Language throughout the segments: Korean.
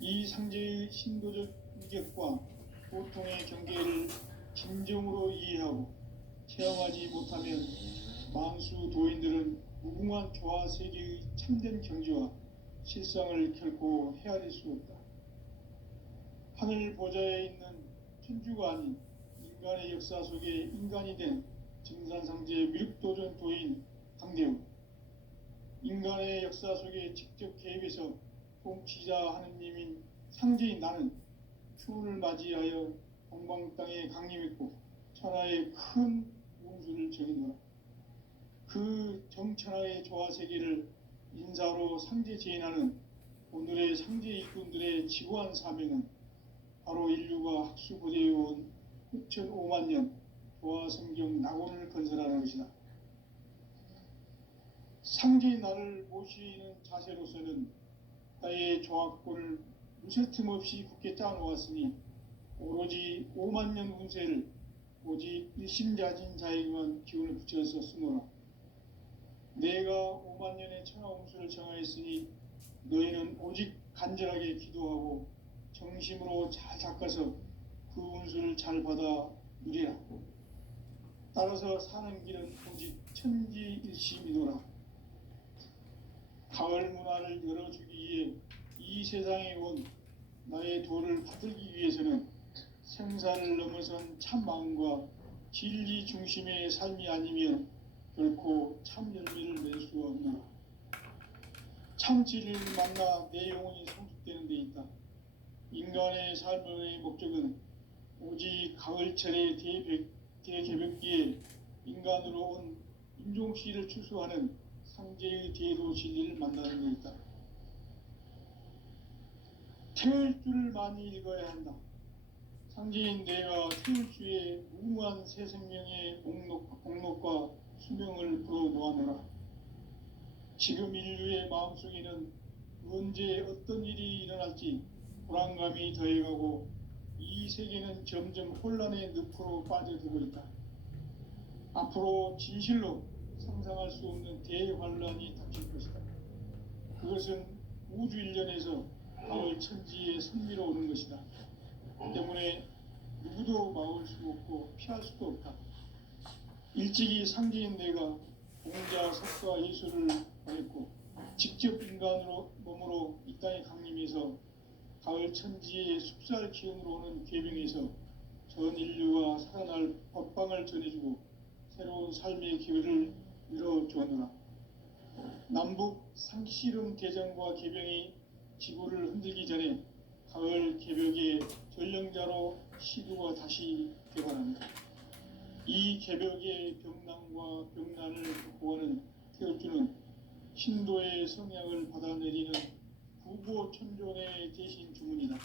이 상제의 신도적 위격과 고통의 경계를 진정으로 이해하고 체험하지 못하면 만수 도인들은 무궁한 조화 세계의 참된 경지와 실상을 결코 헤아릴 수 없다. 하늘 보좌에 있는 천주가 아닌 인간의 역사 속에 인간이 된 증산상제 미륵도전 도인 강대우, 인간의 역사 속에 직접 개입해서 통치자 하느님인 상제인 나는 추운을 맞이하여 동방 땅에 강림했고 천하의 큰 운수를 정했노라. 그 정천하의 조화세계를 인사로 상제 제인하는 오늘의 상제 일꾼들의 지고한 사명은 바로 인류가 학수고대해온 6,500만 년 조화성경 낙원을 건설하는 것이다. 상제인 나를 모시는 자세로서는 나의 조합권을 무쇠 틈 없이 굳게 짜놓았으니 오로지 5만 년 운세를 오직 일심자진 자에게만 기운을 붙여서 쓰노라. 내가 5만 년의 천하 운수를 정하였으니 너희는 오직 간절하게 기도하고 정심으로 잘 닦아서 그 운수를 잘 받아 누리라. 따라서 사는 길은 오직 천지일심이노라. 가을 문화를 열어주기 위해 이 세상에 온 나의 도를 받들기 위해서는 생사를 넘어선 참 마음과 진리 중심의 삶이 아니면 결코 참 열매를 낼 수 없노라. 참 진리를 만나 내 영혼이 성숙되는 데 있다. 인간의 삶의 목적은 오직 가을철의 대개벽기에 인간으로 온 인종씨를 추수하는 상제의 대도 진리를 만나는 데 있다. 태울 줄을 많이 읽어야 한다. 상제인 내가 태울 주의 무궁한 새 생명의 목록과 수명을 불어놓아노라. 지금 인류의 마음속에는 언제 어떤 일이 일어날지 불안감이 더해가고 이 세계는 점점 혼란의 늪으로 빠져들고 있다. 앞으로 진실로 상상할 수 없는 대환란이 닥칠 것이다. 그것은 우주 일련에서 가을 천지의 승리로 오는 것이다. 때문에 누구도 막을 수 없고 피할 수도 없다. 일찍이 상제인 내가 공자, 석가, 예수를 보냈고 직접 인간으로 몸으로 이 땅에 강림해서 가을 천지의 숲살 기운으로 오는 계명에서 전 인류가 살아날 법방을 전해주고 새로운 삶의 기회를 열어주었노라. 남북 상씨름 대전과 개병이 지구를 흔들기 전에 가을 개벽의 전령자로 시두가 다시 개관합니다. 이 개벽의 병난과 병난을 극복하는 태울주는 신도의 성향을 받아내리는 구보천존의 대신 주문이다.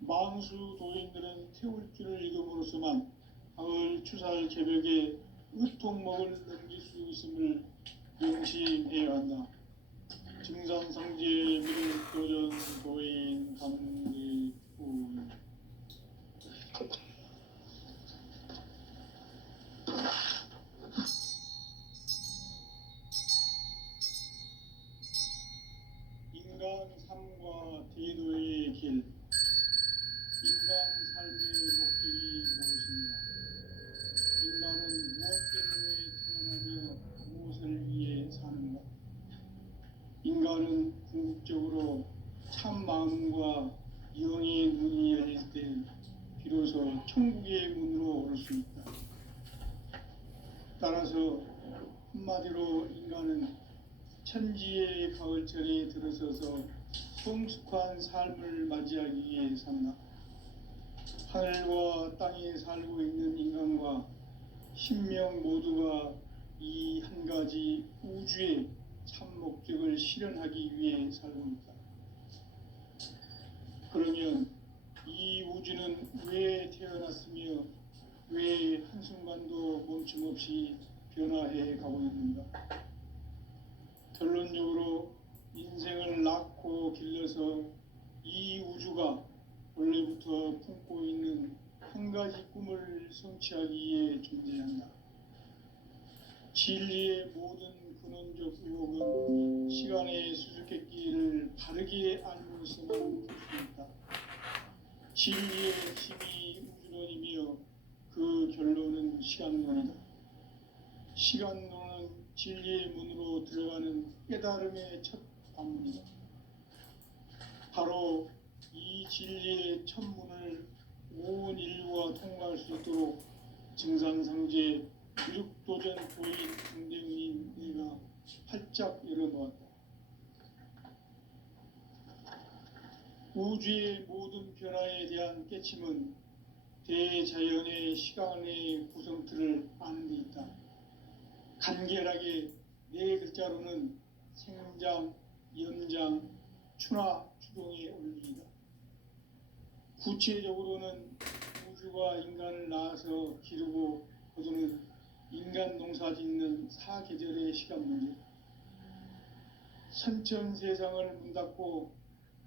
만수 도인들은 태울주를 읽음으로써만 가을 추살 개벽의 의통목을 넘길 수 있음을 명심해야 한다. 증산상제 미륵도전 도인 강대우. 인간 삶과 대도의 길. 인간 삶의 목적이 무엇인가? 인간은 무엇 때문에 태어나며 무엇을 위해 사는가? 인간은 궁극적으로 참 마음과 영의 문이 열릴 때 비로소 천국의 문으로 오를 수 있다. 따라서 한마디로 인간은 천지의 가을철에 들어서서 성숙한 삶을 맞이하기 위해 산다. 하늘과 땅에 살고 있는 인간과 신명 모두가 이 한 가지 우주의 참 목적을 실현하기 위해 살고 있다. 그러면 이 우주는 왜 태어났으며 왜 한순간도 멈춤없이 변화해 가고 있는가? 결론적으로 인생을 낳고 길러서 이 우주가 원래부터 품고 있는 한 가지 꿈을 성취하기 위해 존재한다. 진리의 모든 근원적 의혹은 시간의 수수께끼를 바르게 알고서만 볼 수 있다. 진리의 핵심이 우주론이며 그 결론은 시간론이다. 시간론은 진리의 문으로 들어가는 깨달음의 첫 방문이다. 바로 이 진리의 첫 문을 온 인류가 통과할 수 있도록 증산상제 유육도전 고인 강대훈인 내가 활짝 열어놓았다. 우주의 모든 변화에 대한 깨침은 대자연의 시간의 구성틀을 아는 데 있다. 간결하게 네 글자로는 생장, 연장, 추나 추동의 원리이다. 구체적으로는 우주가 인간을 낳아서 기르고 거두는 인간 농사 짓는 사계절의 시간 문제, 선천 세상을 문 닫고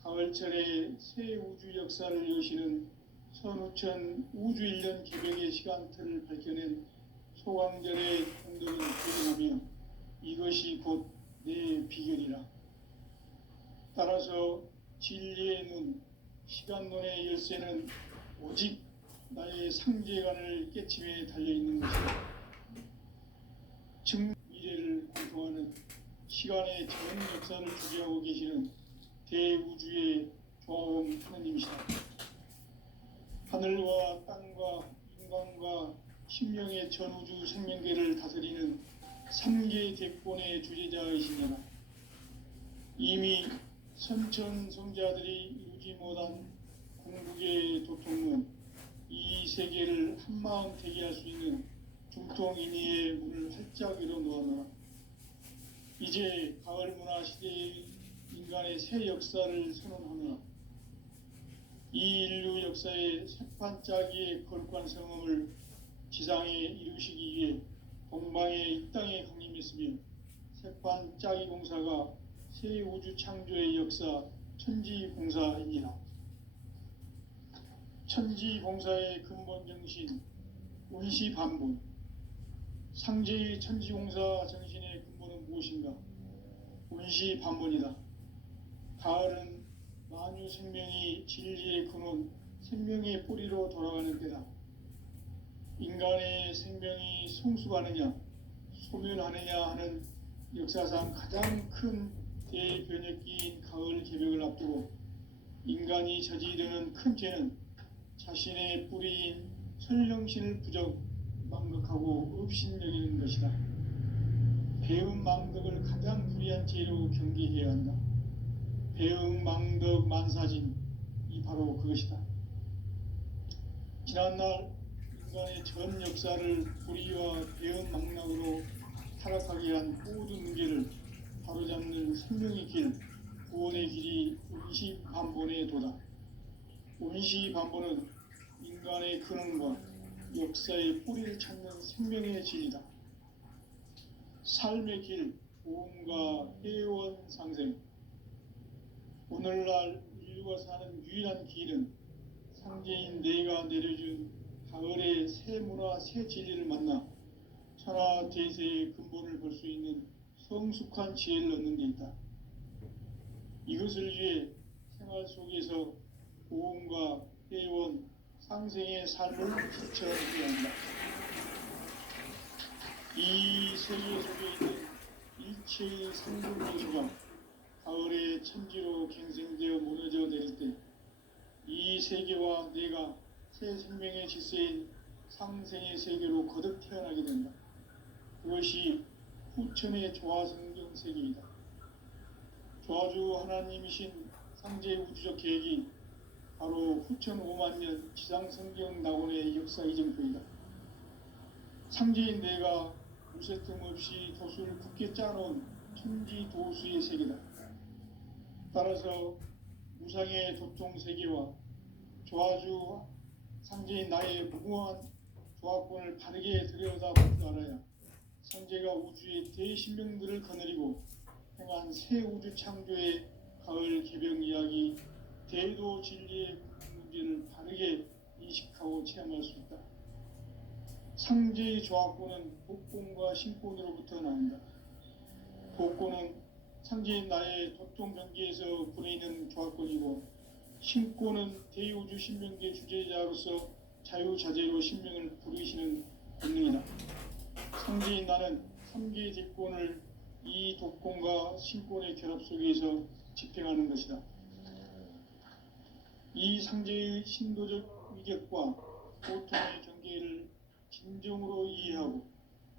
가을철에 새 우주 역사를 여시는 선우천 우주 1년 개벽의 시간틀을 밝혀낸 소강절의 공덕을 기리하며 이것이 곧 내 비결이라. 따라서 진리의 문, 시간론의 열쇠는 오직 나의 상제관을 깨침에 달려있는 것이다. 즉 미래를 관통하는 시간의 전 역사를 주재하고 계시는 대우주의 조화음 하느님이시다. 하늘과 땅과 인간과 신명의 전우주 생명계를 다스리는 3계 대권의 주제자이시니라. 이미 선천성자들이 이루지 못한 궁극의 도통은 이 세계를 한마음 되게 할 수 있는 중통인의의 문을 활짝 열어놓아노라. 이제 가을 문화 시대의 인간의 새 역사를 선언하노라. 이 인류 역사의 새판짜기의 거룩한 성음을 지상에 이루시기 위해 동방의 이 땅에 강림했으며 새판짜기 공사가 새 우주 창조의 역사 천지공사이니라. 천지공사의 근본 정신 운시반분, 상제의 천지공사 정신의 근본은 무엇인가? 운시반분이다. 가을은 만유 생명이 진리의 근원, 생명의 뿌리로 돌아가는 때다. 인간의 생명이 성숙하느냐, 소멸하느냐 하는 역사상 가장 큰 대변혁기인 가을 개벽을 앞두고 인간이 저지르는 큰 죄는 자신의 뿌리인 설령신을 부적 망극하고 업신여기는 것이다. 배음 망덕을 가장 불의한 죄로 경계해야 한다. 배음 망덕 만사진, 이 바로 그것이다. 지난날 인간의 전 역사를 불의와 배음 망락으로 타락하게 한 모든 문제를 바로잡는 생명의 길, 구원의 길이 운시반본의 도다. 운시반본은 인간의 근원과 역사의 뿌리를 찾는 생명의 진리다. 삶의 길, 보험과 회원 상생. 오늘날 인류가 사는 유일한 길은 상제인 내가 내려준 가을의 새 문화, 새 진리를 만나 천하 대세의 근본을 볼 수 있는 성숙한 지혜를 얻는 데 있다. 이것을 위해 생활 속에서 보험과 회원, 상생의 삶을 실천해야 한다. 이 세계 속에 있는 일체의 생존 요소가 가을의 천지로 갱생되어 무너져 내릴 때 이 세계와 내가 새 생명의 질서인 상생의 세계로 거듭 태어나게 된다. 그것이 후천의 조화성경 세계이다. 조화주 하나님이신 상제 우주적 계획이 바로 후천 5만 년 지상성경 낙원의 역사 이정표이다. 상제인 내가 무쇠 틈 없이 도수를 굳게 짜놓은 천지 도수의 세계다. 따라서 무상의 도통 세계와 조화주 상제인 나의 무궁한 조화권을 바르게 들여다볼 줄 알아야 상제가 우주의 대신명들을 거느리고 행한 새 우주 창조의 가을 개벽 이야기, 대도 진리의 문제를 바르게 인식하고 체험할 수 있다. 상제의 조화권은 복권과 신권으로부터 나온다. 복고는 상제인 나의 도통 경계에서 불어있는 조합권이고, 신고는 대우주 신명계 주제자로서 자유자재로 신명을 부르시는 권능이다. 상제인 나는 3개의 직권을 이 독권과 신권의 결합 속에서 집행하는 것이다. 이 상제의 신도적 위격과 고통의 경계를 진정으로 이해하고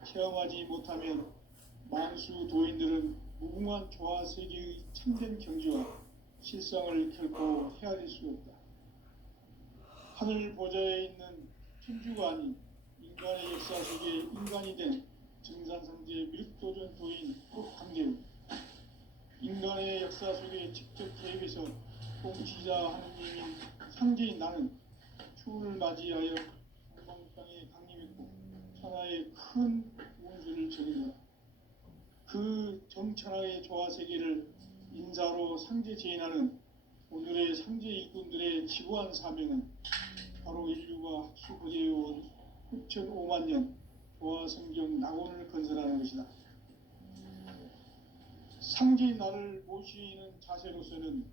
체험하지 못하면 만수 도인들은 무궁한 조화 세계의 참된 경지와 실상을 결코 헤아릴 수 없다. 하늘 보좌에 있는 천주가 아닌 인간의 역사 속에 인간이 된 증산상제 밀도전 도인 강대우, 인간의 역사 속에 직접 개입해서 통치자 하느님인 상제인 나는 추운을 맞이하여 동방 땅에 강림했고 천하의 큰 운수를 적인다. 그 정천하의 조화세계를 인사로 상제 제인하는 오늘의 상제 일꾼들의 지구한 사명은 바로 인류가 학수 고대해온 6,500만 년 조화성경 낙원을 건설하는 것이다. 상제인 나를 모시는 자세로서는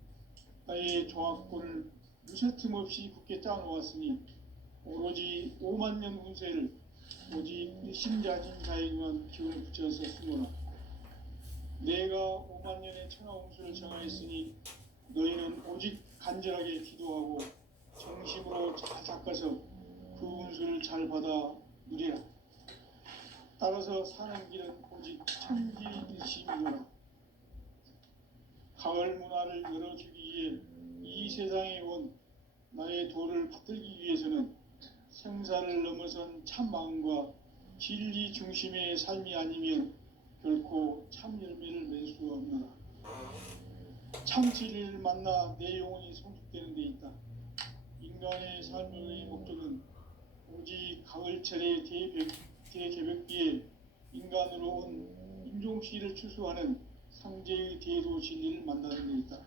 나의 조합권을 무쇠틈 없이 굳게 짜놓았으니 오로지 5만 년 운세를 오직 일심자진 자에게만 기운을 붙여서 쓰노라. 내가 5만 년의 천하 운수를 정하였으니 너희는 오직 간절하게 기도하고 정심으로 잘 닦아서 그 운수를 잘 받아 누리라. 따라서 사는 길은 오직 천지일심이노라. 가을 문화를 열어주기 위해 이 세상에 온 나의 도를 받들기 위해서는 생사를 넘어선 참 마음과 진리 중심의 삶이 아니면 결코 참 열매를 맺을 수 없노라. 참 진리를 만나 내 영혼이 성숙되는 데 있다. 인간의 삶의 목적은 오직 가을철의 대개벽기에 인간으로 온 인종시를 추수하는 상제의 대도 진리를 만나는 데 있다.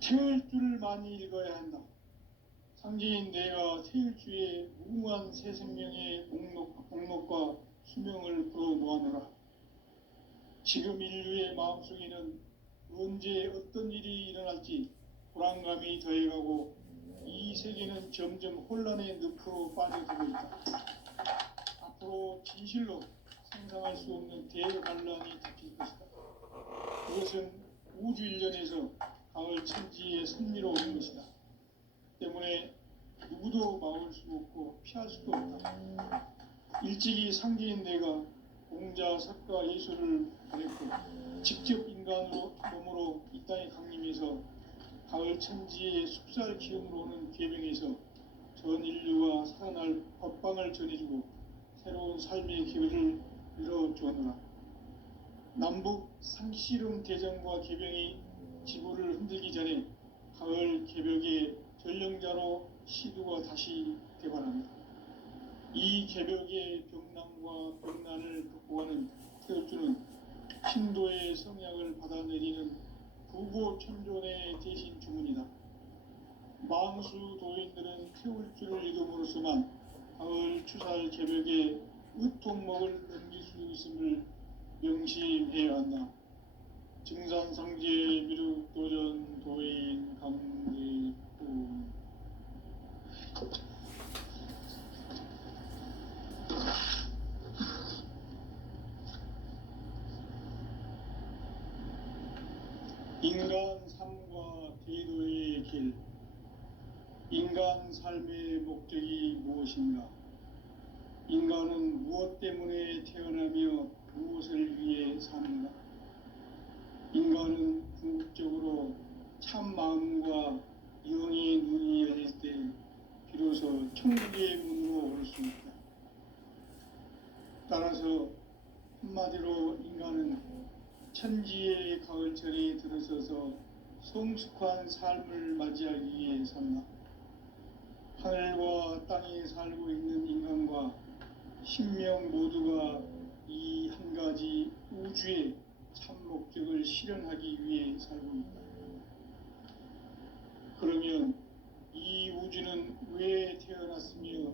태을 줄을 많이 읽어야 한다. 상제인 내가 태을 주에 무궁한 새 생명의 목록과 수명을 풀어 놓아노라. 지금 인류의 마음속에는 언제 어떤 일이 일어날지 불안감이 더해가고 이 세계는 점점 혼란의 늪으로 빠져들고 있다. 앞으로 진실로 상상할 수 없는 대반란이 닥칠 것이다. 그것은 우주 일련에서 가을 천지의 섭리로 오는 것이다. 때문에 누구도 막을 수 없고 피할 수도 없다. 일찍이 상제인 내가 공자, 석가, 예수를 보냈고 직접 인간으로 몸으로 이 땅에 강림해서 가을 천지의 숲살 기운으로 오는 계명에서 전 인류가 살아날 법방을 전해주고 새로운 삶의 기회를 열어주었노라. 남북 상씨름 대전과 개병이 지구를 흔들기 전에 가을 개벽의 전령자로 시두가 다시 되관합니다. 이 개벽의 병난과 병난을 극복하는 태어주는 신도의 성약을 받아내리는 부보천존의 대신 주문이다. 만수 도인들은 태울주를 읽음으로써만 가을 추살 개벽의 의통목을 넘길 수 있음을 명심해야 한다. 증산상제 미륵도전 도인 강대구. 인간 삶과 대도의 길. 인간 삶의 목적이 무엇인가? 인간은 무엇 때문에 태어나며 무엇을 위해 사는가? 인간은 궁극적으로 참 마음과 영의 눈이 열릴 때 비로소 천국의 문으로 올 수 있다. 따라서 한마디로 인간은 천지의 가을철에 들어서서 성숙한 삶을 맞이하기 위해 산다. 하늘과 땅에 살고 있는 인간과 신명 모두가 이 한 가지 우주의 참 목적을 실현하기 위해 살고 있다. 그러면 이 우주는 왜 태어났으며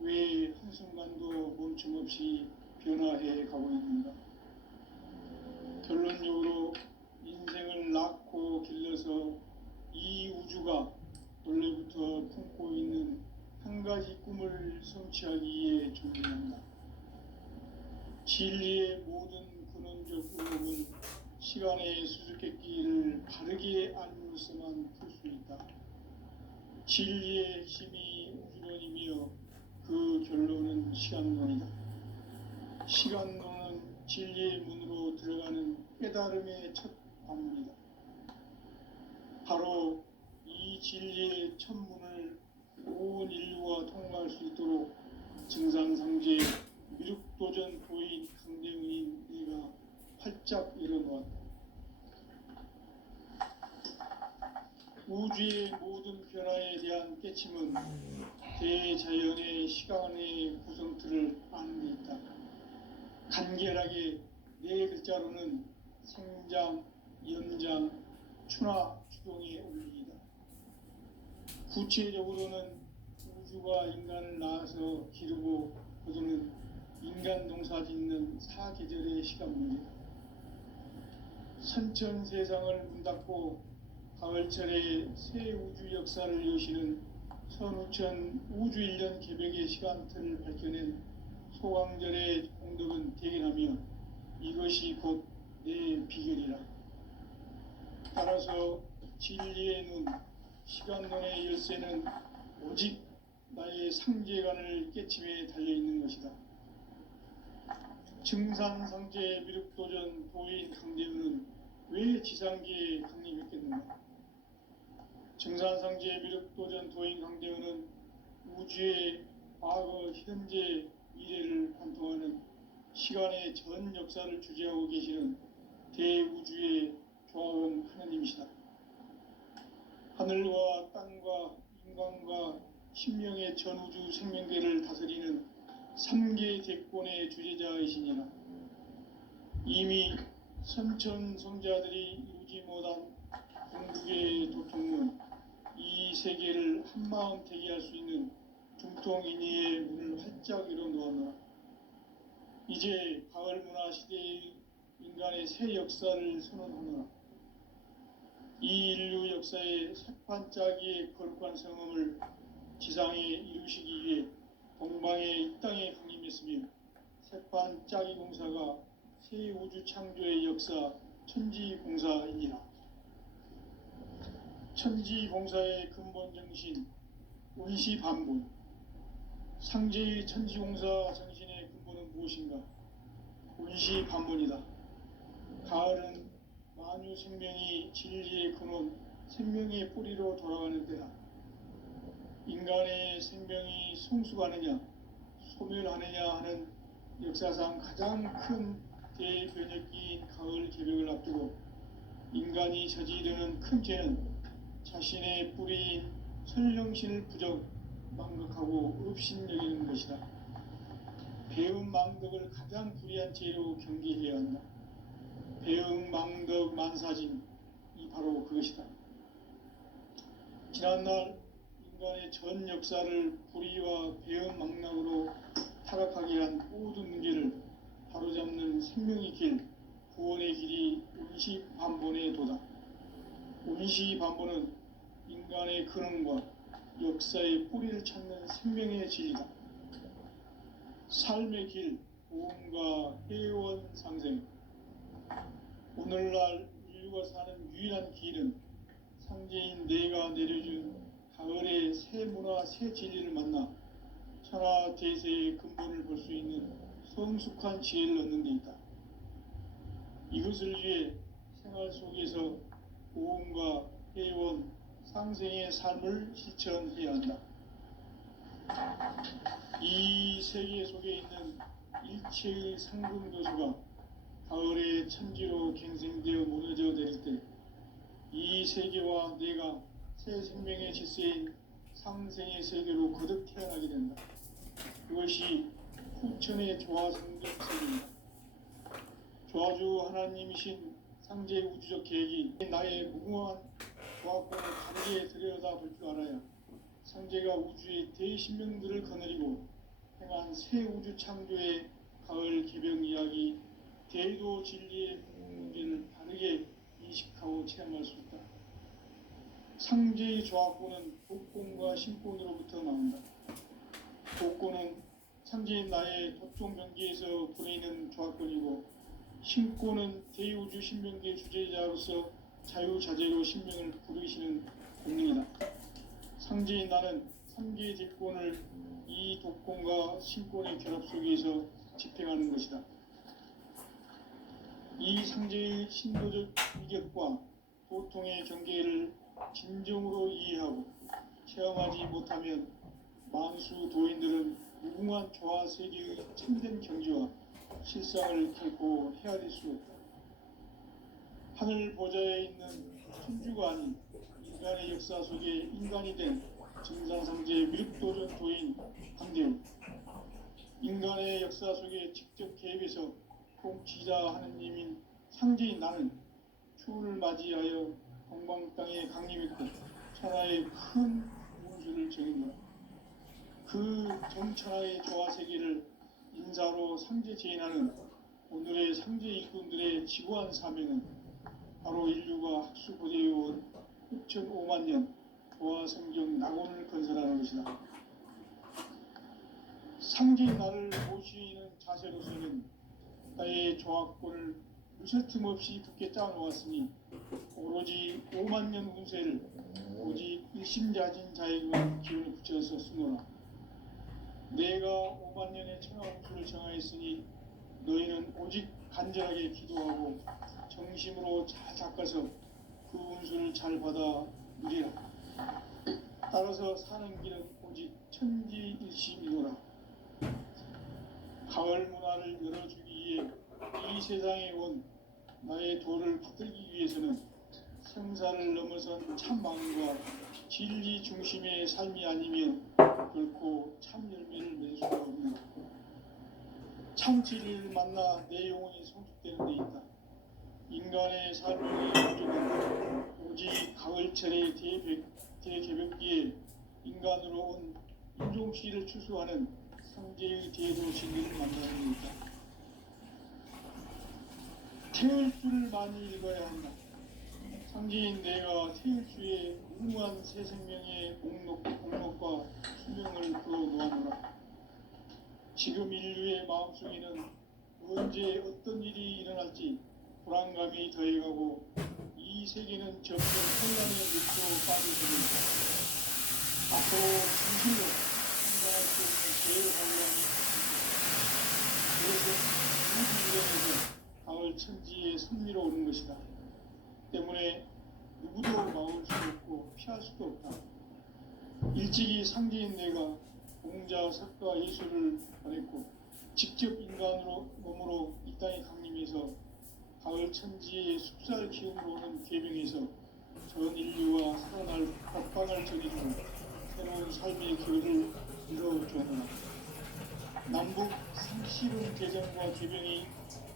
왜 한순간도 멈춤없이 변화해 가고 있는가? 결론적으로 인생을 낳고 길러서 이 우주가 원래부터 품고 있는 한 가지 꿈을 성취하기 위해 존재한다. 진리의 모든 근원적 의혹은 시간의 수수께끼를 바르게 알므로서만 풀 수 있다. 진리의 핵심이 우주론이며 그 결론은 시간론이다. 시간론은 진리의 문으로 들어가는 깨달음의 첫 관문이다. 바로 이 진리의 첫 문을 온 인류가 통과할 수 있도록 증산상제 미륵도전 도인 강대은인 네가 활짝 열어놓았다. 우주의 모든 변화에 대한 깨침은 대자연의 시간의 구성틀을 아는 데 있다. 간결하게 네 글자로는 생장, 연장, 추나 추동의 원리이다. 구체적으로는 우주가 인간을 낳아서 기르고 거두는 인간 농사 짓는 사계절의 시간 문제다. 선천 세상을 문 닫고 가을철에 새 우주 역사를 여시는 선우천 우주 1년 개백의 시간틀을 밝혀낸 소강절의 공덕은 대견하며 이것이 곧 내 비결이라. 따라서 진리의 눈, 시간론의 열쇠는 오직 나의 상제관을 깨침에 달려있는 것이다. 증산상제 미륵도전 도인 강대우는 왜 지상계에 강림했겠는가? 증산상제 미륵도전 도인 강대우는 우주의 과거, 현재, 미래를 관통하는 시간의 전 역사를 주재하고 계시는 대우주의 조화원 하나님이시다. 하늘과 땅과 인간과 신명의 전우주 생명계를 다스리는 3계 대권의 주재자이시니라. 이미 선천성자들이 이루지 못한 궁극의 도통은 이 세계를 한마음 되게 할 수 있는 중통인의의 문을 활짝 열어놓았노라. 이제 가을 문화 시대의 인간의 새 역사를 선언하노라. 이 인류 역사의 새판짜기의 거룩한 성음을 지상에 이루시기 위해 동방의 이 땅에 강림했으며 새판짜기 공사가 새 우주 창조의 역사 천지공사이니라. 천지공사의 근본 정신 운시반본. 상제의 천지공사 정신의 근본은 무엇인가? 운시반본이다. 가을은 만유 생명이 진리의 근원, 생명의 뿌리로 돌아가는 때다. 인간의 생명이 성숙하느냐, 소멸하느냐 하는 역사상 가장 큰 대변혁기인 가을 개벽을 앞두고 인간이 저지르는 큰 죄는 자신의 뿌리인 설령신을 부정, 망각하고 업신여기는 것이다. 배움 망덕을 가장 불의한 죄로 경계해야 한다. 배움 망덕 만사진, 이 바로 그것이다. 지난날 인간의 전 역사를 불의와 배움 망락으로 타락하게 한 모든 문제를 바로잡는 생명의 길, 구원의 길이 운시반본의 도다. 운시반본은 인간의 근원과 역사의 뿌리를 찾는 생명의 진리다. 삶의 길, 보험과 회원 상생. 오늘날 인류가 사는 유일한 길은 상제인 내가 내려준 가을의 새 문화, 새 진리를 만나 천하 대세의 근본을 볼 수 있는 성숙한 지혜를 얻는 데 있다. 이것을 위해 생활 속에서 보험과 회원, 상생의 삶을 실천해야 한다. 이 세계 속에 있는 일체의 상금도수가 가을의 천지로 갱생되어 무너져 내릴 때 이 세계와 내가 새 생명의 질서인 상생의 세계로 거듭 태어나게 된다. 그것이 후천의 조화성적 세계입니다. 조화주 하나님이신 상제 우주적 계획이 나의 무궁한 조화권을 다르게 들여다볼 줄 알아야 상제가 우주의 대신명들을 거느리고 행한 새 우주 창조의 가을 개병 이야기, 대도 진리의 문제를 바르게 인식하고 체험할 수 있다. 상제의 조합구는 복권과 신권으로부터 나온다. 복권은 상제인 나의 도종 경계에서 부르는 조합권이고, 신권은 대우주 신명계 주제자로서 자유자재로 신명을 부르시는 본능이다. 상제인 나는 3개의 대권을 이 독권과 신권의 결합 속에서 집행하는 것이다. 이 상제의 신도적 위격과 도통의 경계를 진정으로 이해하고 체험하지 못하면 만수 도인들은 무궁한 조화 세계의 참된 경지와 실상을 결코 헤아릴 수 없다. 하늘 보좌에 있는 천주가 아닌 인간의 역사 속에 인간이 된 증상상제 미륵도전 도인 강대우, 인간의 역사 속에 직접 개입해서 통치자 하느님인 상제인 나는 추운을 맞이하여 동방 땅에 강림했고 천하의 큰 운수를 정했노라. 그 정천하의 조화 세계를 인사로 상제 제인하는 오늘의 상제 일꾼들의 지구한 사명은 바로 인류가 학수 고대에 온 6,5만 년 조화 성경 낙원을 건설하는 것이다. 상제인 나를 모시는 자세로서는 나의 조합권을 무슨 틈없이 굳게 짜놓았으니 오로지 5만 년 운세를 오직 일심자진 자에게만 기운을 붙여서 쓰노라. 내가 5만 년의 천하 운수를 정하였으니 너희는 오직 간절하게 기도하고 정심으로 잘 닦아서 그 운수를 잘 받아 누리라. 따라서 사는 길은 오직 천지일심이노라. 가을 문화를 열어주기 위해 이 세상에 온 나의 도를 받들기 위해서는 생사를 넘어선 참 마음과 진리 중심의 삶이 아니면 결코 참 열매를 맺을 수가 없는다. 참 진리를 만나 내 영혼이 성숙되는 데 있다. 인간의 삶의 구조는 오직 가을철의 대개벽기에 인간으로 온 인종시를 추수하는 상제의 대도 진리를 만나는 데 있다. 태일주를 많이 읽어야 한다. 상제인 내가 태일주의 무궁한 새 생명의 목록과 수명을 풀어놓아노라. 지금 인류의 마음속에는 언제 어떤 일이 일어날지 불안감이 더해가고 이 세계는 점점 혼란의 늪으로 빠져들고 있다. 앞으로 진실로 생각할 수 없는 대환란이 있습니다. 그래서 우주위원회에서 가을 천지에 승리로 오는 것이다. 때문에 누구도 막을 수 없고 피할 수도 없다. 일찍이 상제인 내가 공자, 석가, 예술을 보냈고 직접 인간으로 몸으로 이 땅에 강림해서 가을 천지의 숲살 기운으로 오는 계명에서 전 인류와 살아날 법방을 전해주고 새로운 삶의 길을 이뤄주었노라. 남북 상시론 개정과 개병이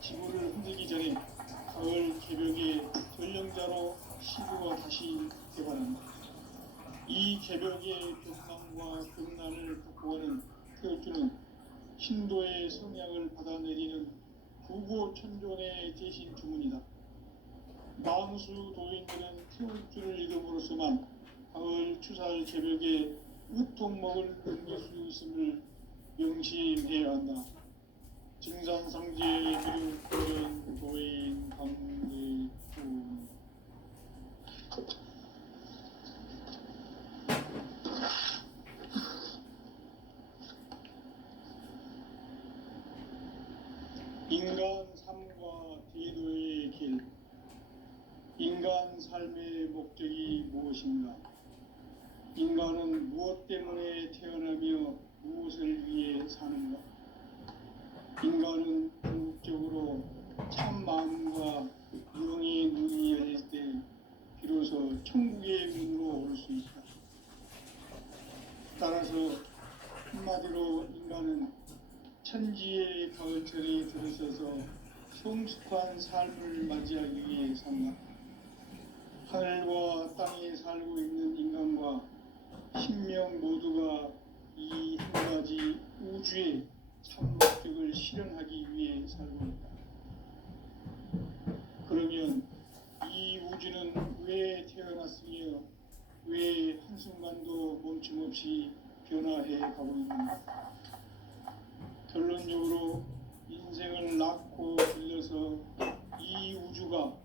지구를 흔들기 전에 가을 개벽의 전령자로 시구가 다시 개발한다. 이 개벽의 병난과 병난을 극복하는 태울주는 신도의 성향을 받아내리는 구고천존의 대신 주문이다. 만수 도인들은 태울주를 읽음으로써만 가을 추살 개벽의 으통목을 넘길 수 있음을 명심해야 한다. 증산상제의 미륵도전 도인 강대우. 인간 삶과 대도의 길. 인간 삶의 목적이 무엇인가? 인간은 무엇 때문에 태어나며 무엇을 위해 사는가? 인간은 궁극적으로 참 마음과 영의 눈이 열릴 때 비로소 천국의 문으로 올 수 있다. 따라서 한마디로 인간은 천지의 가을철에 들어서서 성숙한 삶을 맞이하기 위해 산다. 하늘과 땅에 살고 있는 인간과 신명 모두가 이 한 가지 우주의 참 목적을 실현하기 위해 살고 있다. 그러면 이 우주는 왜 태어났으며 왜 한순간도 멈춤없이 변화해 가고 있는가? 결론적으로 인생을 낳고 길러서 이 우주가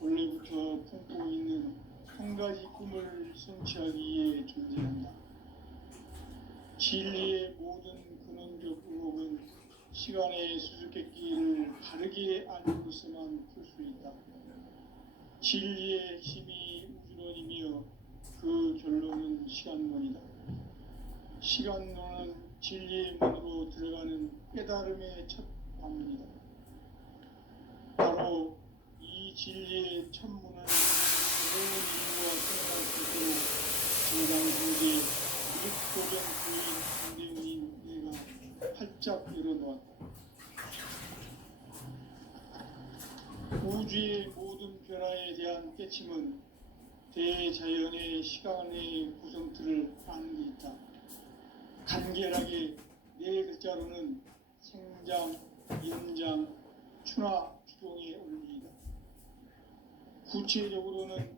원래부터 품고 있는 한 가지 꿈을 성취하기 위해 존재한다. 진리의 모든 근원적 의혹은 시간의 수수께끼를 바르게 알고서만 풀 수 있다. 진리의 힘이 우주론이며 그 결론은 시간론이다. 시간론은 진리의 문으로 들어가는 깨달음의 첫 관문이다. 바로 이 진리의 첫 문을 모든 인류가 생각할 수 있도록 정당성제 육도전 부인 강대훈인 내가 활짝 열어놓았다. 우주의 모든 변화에 대한 깨침은 대자연의 시간의 구성틀을 아는 데 있다. 간결하게 네 글자로는 생장, 연장, 추나 추동의 원리이다. 구체적으로는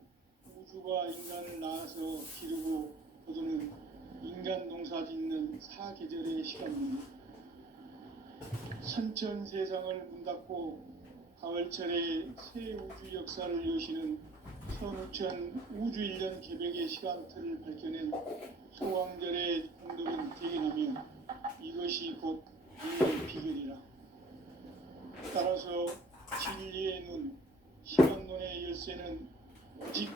우주가 인간을 낳아서 기르고 거두는 인간 농사 짓는 사계절의 시간입니다. 선천 세상을 문 닫고 가을철에 새 우주 역사를 여시는 선우천 우주일년 개백의 시간틀을 밝혀낸 소강절의 공덕은 대견하며 이것이 곧 인의 비결이라. 따라서 진리의 눈, 시간론의 열쇠는 오직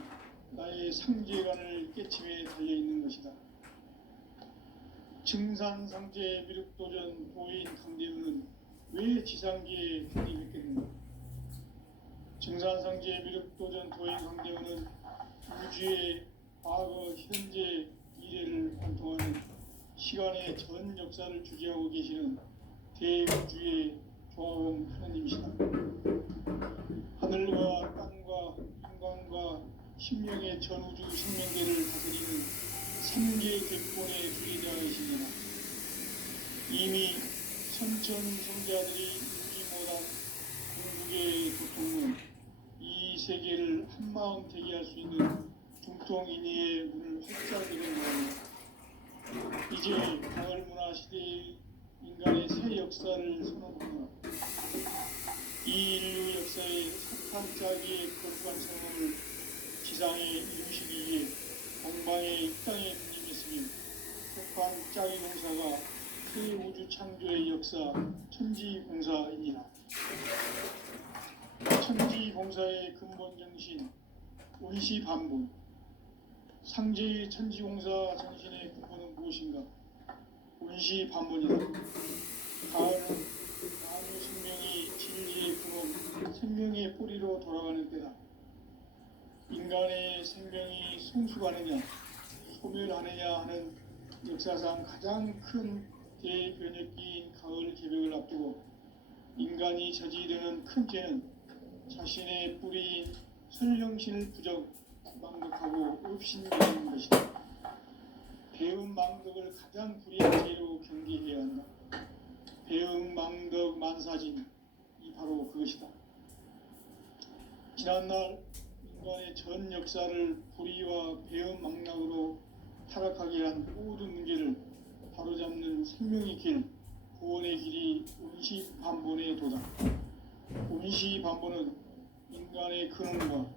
나의 상제관을 깨침에 달려있는 것이다. 증산상제 미륵도전 도인 강대훈은 왜 지상계에 태어났겠는가? 증산상제 미륵도전 도인 강대훈은 우주의 과거, 현재, 미래를 관통하는 시간의 전 역사를 주재하고 계시는 대우주의 조화원 하나님이시다. 하늘과 땅과 인간과 신명의 전우주 생명계를 다스리는 삼계 객본의 주의자이시니라. 이미 선천성자들이 누리지 못한 궁극의 도통은 이 세계를 한마음 되게 할 수 있는 중통인의의 문을 활짝 열어놓으며 이제 가을 문화 시대의 인간의 새 역사를 선언하며 이 인류 역사의 석탄짜기의 거룩한 성공을 지상에 이루시기 위해 공방에 이 땅에 군림했으며 석탄짜기 공사가 새 우주 창조의 역사 천지공사이니라. 천지공사의 근본 정신 원시반본. 상제의 천지공사 정신의 근본은 무엇인가? 원시반본이다. 가을은 만유 생명이 진리의 근원, 생명의 뿌리로 돌아가는 때다. 인간의 생명이 성숙하느냐, 소멸하느냐 하는 역사상 가장 큰 대변혁기인 가을 개벽을 앞두고 인간이 저지르는 큰 죄는 자신의 뿌리인 설령신을 망덕하고 업신여기는 것이다. 배음 망덕을 가장 불의한 죄로 경계해야 한다. 배음 망덕 만사진, 이 바로 그것이다. 지난날 인간의 전 역사를 불의와 배음 망락으로 타락하게 한 모든 문제를 바로잡는 생명의 길, 구원의 길이 원시반본의 도다. 원시반본은 인간의 근원과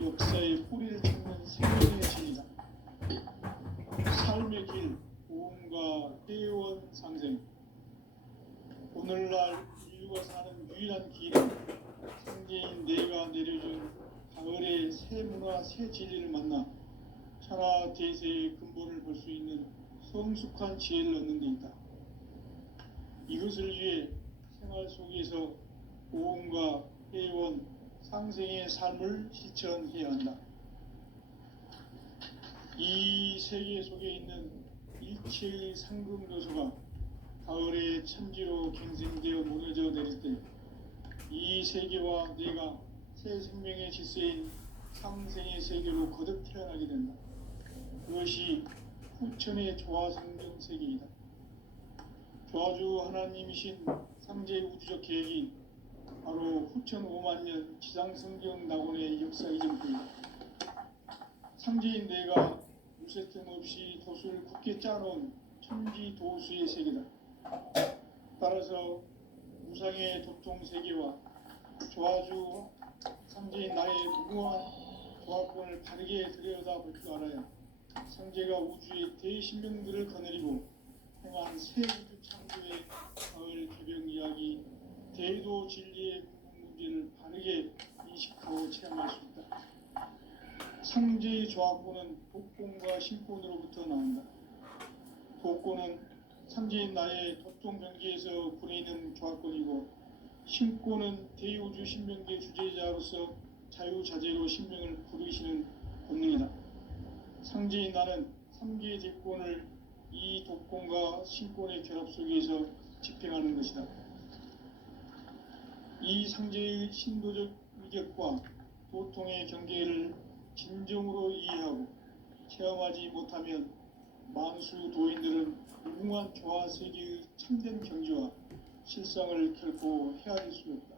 역사의 뿌리를 찾는 생명의 진이다. 삶의 길, 고음과 회원 상생. 오늘날 인류가 사는 유일한 길은 상제인 내가 내려준 가을의 새 문화, 새 진리를 만나 천하 대세의 근본을 볼 수 있는 성숙한 지혜를 얻는 데 있다. 이것을 위해 생활 속에서 고음과 회원, 상생의 삶을 실천해야 한다. 이 세계 속에 있는 일체의 상금도소가 가을의 천지로 갱생되어 무너져 내릴 때 이 세계와 내가 새 생명의 질서인 상생의 세계로 거듭 태어나게 된다. 그것이 후천의 조화성경 세계이다. 조아주 하나님이신 상제 우주적 계획이 바로 후천 5만 년 지상성경 낙원의 역사 이전부입니다. 상제인 내가 무쇠 틈 없이 돛을 굳게 짜놓은 천지 도수의 세계다. 따라서 무상의 도통 세계와 조아주 상제인 나의 무궁한 조합권을 바르게 들여다볼 줄 알아야 상제가 우주의 대신명들을 거느리고 행한 새 우주 창조의 가을 개병 이야기, 대도 진리의 궁극 문제를 바르게 인식하고 체험할 수 있다. 상제의 조합권은 독권과 신권으로부터 나온다. 독권은 상제인 나의 도통 경계에서 부리는 조합권이고, 신권은 대우주 신명계 주제자로서 자유자재로 신명을 부르시는 본능이다. 상제인 나는 3개의 대권을 이 독권과 신권의 결합 속에서 집행하는 것이다. 이 상제의 신도적 위격과 도통의 경계를 진정으로 이해하고 체험하지 못하면 만수 도인들은 무궁한 조화세계의 참된 경지와 실상을 결코 헤아릴 수 없다.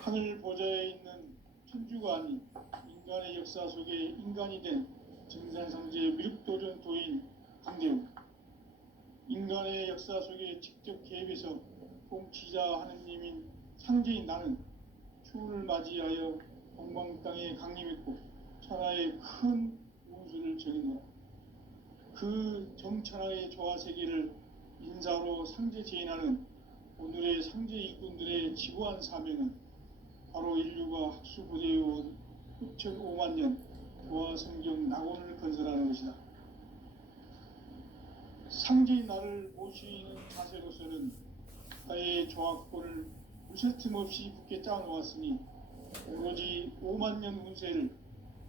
하늘 보좌에 있는 천주가 아닌 인간의 역사 속에 인간이 된 증산상제의 미륵도전 도인 강대우, 인간의 역사 속에 직접 개입해서 공치자 하느님인 상제인 나는 추운을 맞이하여 동방 땅에 강림했고 천하의 큰 운수를 정인노라. 그 정천하의 조화세계를 인사로 상제 제인하는 오늘의 상제 일꾼들의 지구한 사명은 바로 인류가 학수고대해온 후천 5만 년 조화성경 낙원을 건설하는 것이다. 상제인 나를 모시는 자세로서는 나의 조합권을 무쇠 틈 없이 굳게 짜놓았으니 오로지 5만 년 운세를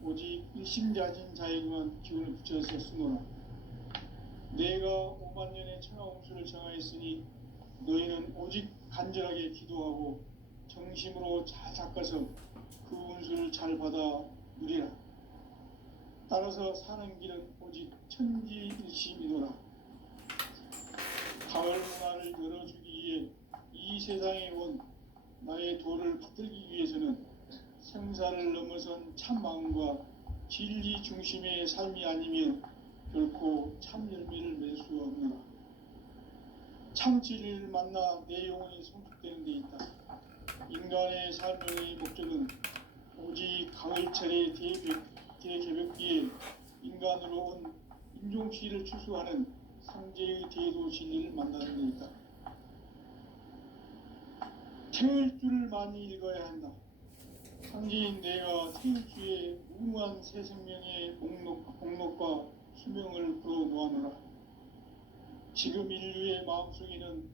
오직 일심자진 자에게만 기운을 붙여서 쓰노라. 내가 5만 년의 천하 운수를 정하였으니 너희는 오직 간절하게 기도하고 정심으로 잘 닦아서 그 운수를 잘 받아 누리라. 따라서 사는 길은 오직 천지일심이노라. 가을 문화를 열어주기 위해 이 세상에 온 나의 도를 붙들기 위해서는 생사를 넘어선 참 마음과 진리 중심의 삶이 아니면 결코 참 열매를 맺을 수 없노라. 참 진리를 만나 내 영혼이 성숙되는 데 있다. 인간의 삶의 목적은 오직 가을철의 대개벽기에 인간으로 온 인종시를 추수하는 상제의 대도 진리를 만나는 데 있다. 태울 줄을 많이 읽어야 한다. 상제인 내가 태울 주의 무궁한 새 생명의 공록과 수명을 불어놓아노라. 지금 인류의 마음속에는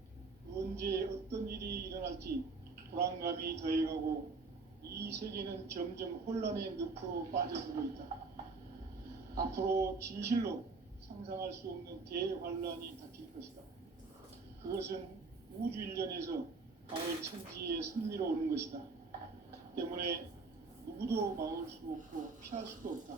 언제 어떤 일이 일어날지 불안감이 더해가고 이 세계는 점점 혼란의 늪으로 빠져들고 있다. 앞으로 진실로 상상할 수 없는 대환란이 닥칠 것이다. 그것은 우주 일련에서 가을 천지의 섭리로 오는 것이다. 때문에 누구도 막을 수 없고 피할 수도 없다.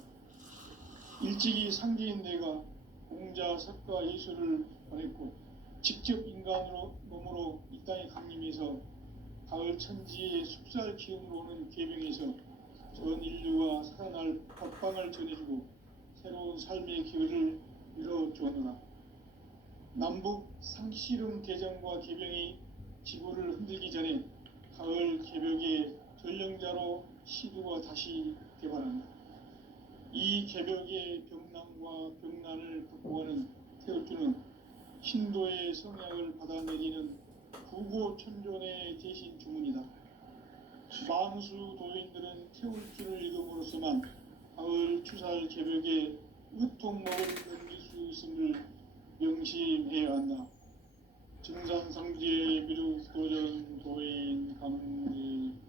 일찍이 상제인 내가 공자, 석가, 예수를 보냈고 직접 인간으로 몸으로 이 땅에 강림해서 가을 천지의 숲살 기운으로 오는 계명에서 전 인류와 살아날 법방을 전해주고 새로운 삶의 기회를 이뤄주었노라. 남북 상씨름 대전과 개병이 지구를 흔들기 전에 가을 개벽의 전령자로 시두가 다시 개발한다. 이 개벽의 병난과 병난을 극복하는 태울주는 신도의 성향을 받아내리는 구고천존의 대신 주문이다. 만수 도인들은 태울주를 읽음으로써만 가을 추살 개벽에 으통먹을 견딜 수 있음을 명심해야 한다. 증산상제 미륵도전 도인 강제훈.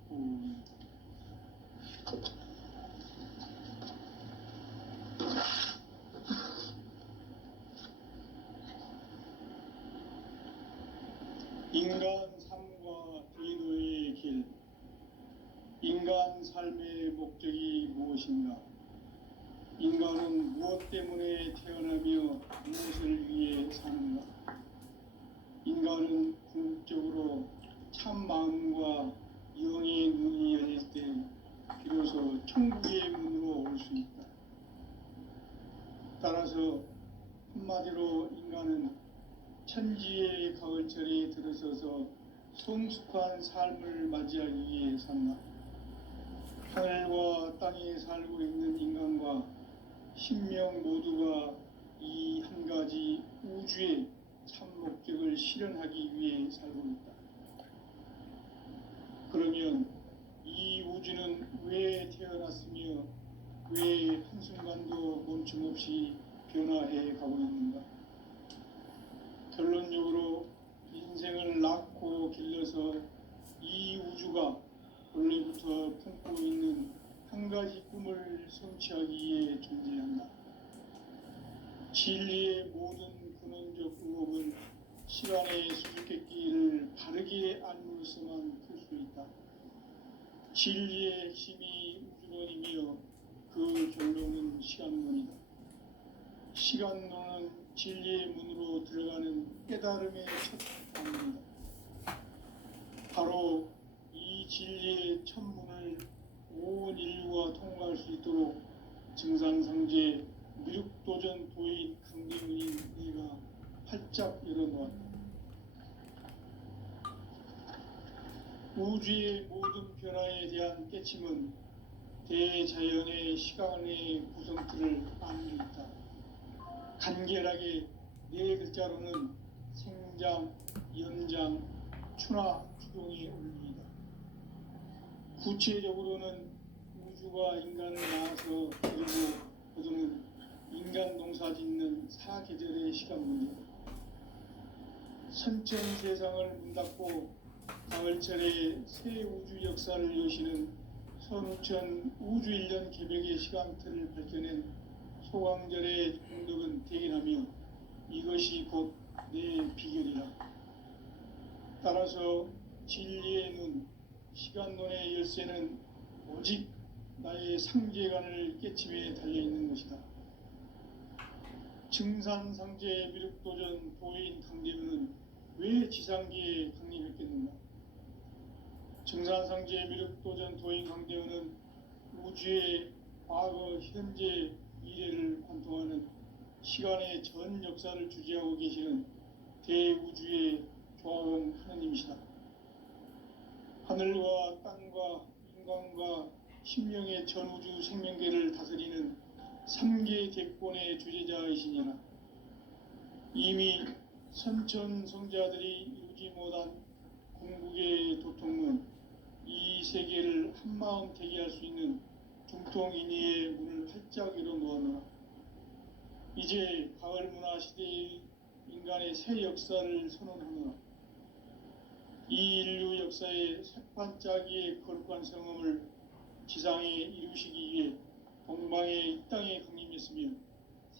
인간 삶과 대도의 길. 인간 삶의 목적이 무엇인가? 인간은 무엇 때문에 태어나며 무엇을 위해 사는가? 인간은 궁극적으로 참 마음과 영의 문이 열릴 때 비로소 천국의 문으로 올 수 있다. 따라서 한마디로 인간은 천지의 가을철에 들어서서 성숙한 삶을 맞이하기 위해 산다. 하늘과 땅에 살고 있는 인간과 신명 모두가 이 한 가지 우주의 참 목적을 실현하기 위해 살고 있다. 그러면 이 우주는 왜 태어났으며 왜 한순간도 멈춤없이 변화해 가고 있는가? 결론적으로 인생을 낳고 길러서 이 우주가 원래부터 품고 있는 한 가지 꿈을 성취하기 위해 존재한다. 진리의 모든 근원적 의혹은 시간의 수수께끼를 바르게 알므로서만 풀 수 있다. 진리의 핵심이 우주론이며 그 결론은 시간론이다. 시간론은 진리의 문으로 들어가는 깨달음의 첫 방문이다. 바로 이 진리의 첫 문을 온 인류가 통과할 수 있도록 증산상제 미륵도전 도인 강대문인 내가 활짝 열어놓았다. 우주의 모든 변화에 대한 깨침은 대자연의 시간의 구성틀을 아는 데 있다. 간결하게 네 글자로는 생장, 연장, 추나 추동의 원리이다. 구체적으로는 우주가 인간을 낳아서 그리고 거두는 인간 농사 짓는 사계절의 시간 문제다. 선천 세상을 문 닫고 가을철에 새 우주 역사를 여시는 선우천 우주일년 개벽의 시간틀을 밝혀낸 소강절의 공덕은 대견하며 이것이 곧 내 비결이라. 따라서 진리의 눈, 시간론의 열쇠는 오직 나의 상제관을 깨침에 달려있는 것이다. 증산상제 미륵도전 도인 강대문은 왜 지상계에 강림했겠는가? 증산상제 미륵도전 도인 강대문은 우주의 과거, 현재, 미래를 관통하는 시간의 전 역사를 주재하고 계시는 대우주의 조화원 하느님이시다. 하늘과 땅과 인간과 신명의 전우주 생명계를 다스리는 3계 대권의 주재자이시니라. 이미 선천성자들이 이루지 못한 궁극의 도통은 이 세계를 한마음 되게 할 수 있는 중통인의의 문을 활짝 열어놓았노라. 이제 가을 문화 시대의 인간의 새 역사를 선언하노라. 이 인류 역사의 새반짝이의 거룩한 성음을 지상에 이루시기 위해 동방의 이 땅에 강림했으며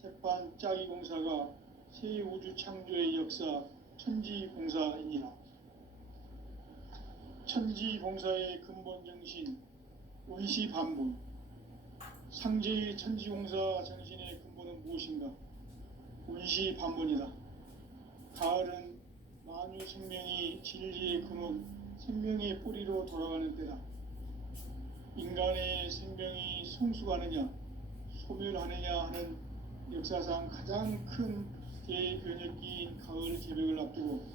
새반짝이 공사가 새 우주 창조의 역사 천지공사이니라. 천지공사의 근본 정신 원시반본. 상제의 천지공사 정신의 근본은 무엇인가? 원시반본이다. 가을은 만유 생명이 진리의 근원, 생명의 뿌리로 돌아가는 때다. 인간의 생명이 성숙하느냐, 소멸하느냐 하는 역사상 가장 큰 대변혁기인 가을 개벽을 앞두고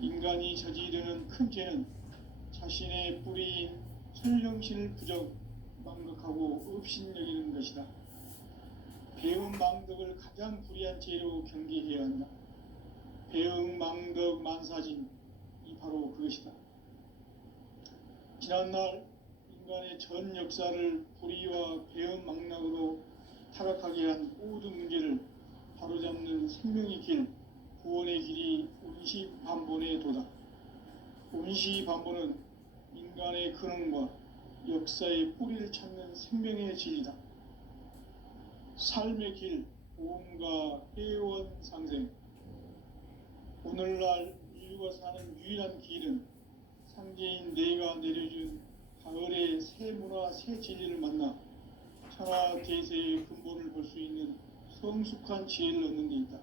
인간이 저지르는 큰 죄는 자신의 뿌리인 선령신을 부정, 망각하고 업신여기는 것이다. 배움 망덕을 가장 불의한 죄로 경계해야 한다. 배움 망덕 만사진, 이 바로 그것이다. 지난날 인간의 전 역사를 불의와 배움 망락으로 타락하게 한 모든 문제를 바로잡는 생명의 길, 구원의 길이 원시반본의 도다. 원시반본은 인간의 근원과 역사의 뿌리를 찾는 생명의 진리다. 삶의 길, 보험과 회원 상생. 오늘날 인류가 사는 유일한 길은 상제인 내가 내려준 가을의 새 문화, 새 진리를 만나 천하 대세의 근본을 볼 수 있는 성숙한 지혜를 얻는 데 있다.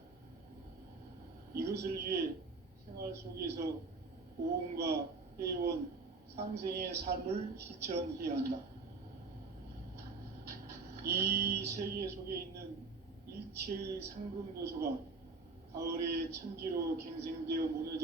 이것을 위해 생활 속에서 고온과 해온 상생의 삶을 실천해야 한다. 이 세계 속에 있는 일체의 상금 요소가 가을의 천지로 갱생되어 무너져